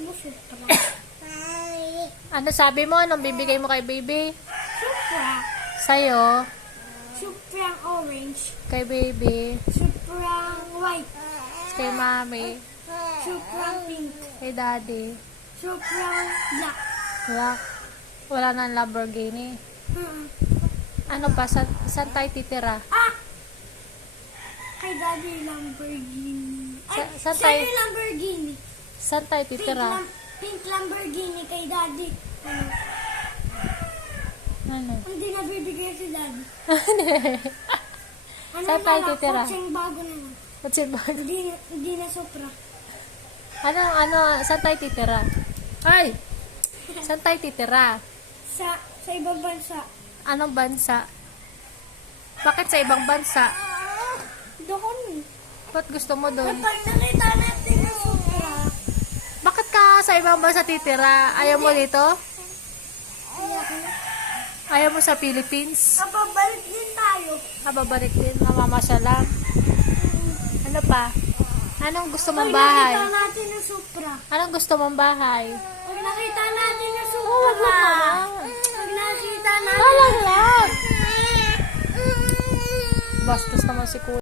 mo, Supra. Ano sabi mo? Anong bibigay mo kay baby? Supra. Sa'yo? Suprang orange. Kay baby? Suprang white. Kay mami? Suprang pink. Kay daddy? Suprang black. Wala nang Lamborghini. Ano pa? Saan tayo titira? Kay daddy Lamborghini. Saan Sa'yo tayo? Lamborghini. Saan tayo titira? Pink Lamborghini kay daddy. Ano? Hindi na bibigay si daddy. Saan tayo titira? Kutseng bago na lang. What's it about? Hindi na Supra. Saan tayo titira? Ay! Saan tayo titira? Sa ibang bansa. Anong bansa? Bakit sa ibang bansa? Doon. Ba't gusto mo doon? Kapag nakita natin yung Supra, Bakit ka sa ibang bansa titira? Ayaw mo dito? Ayaw mo sa Philippines? kapabalik din tayo. Babalik din, mamamasya lang. Ano pa? Anong gusto mong Pag bahay? nakita natin yung Supra. Anong gusto mong bahay? Pag nakita natin yung Supra. Wag mo naman. Pag nakita natin. Walang lang! Bastos naman si Kuya.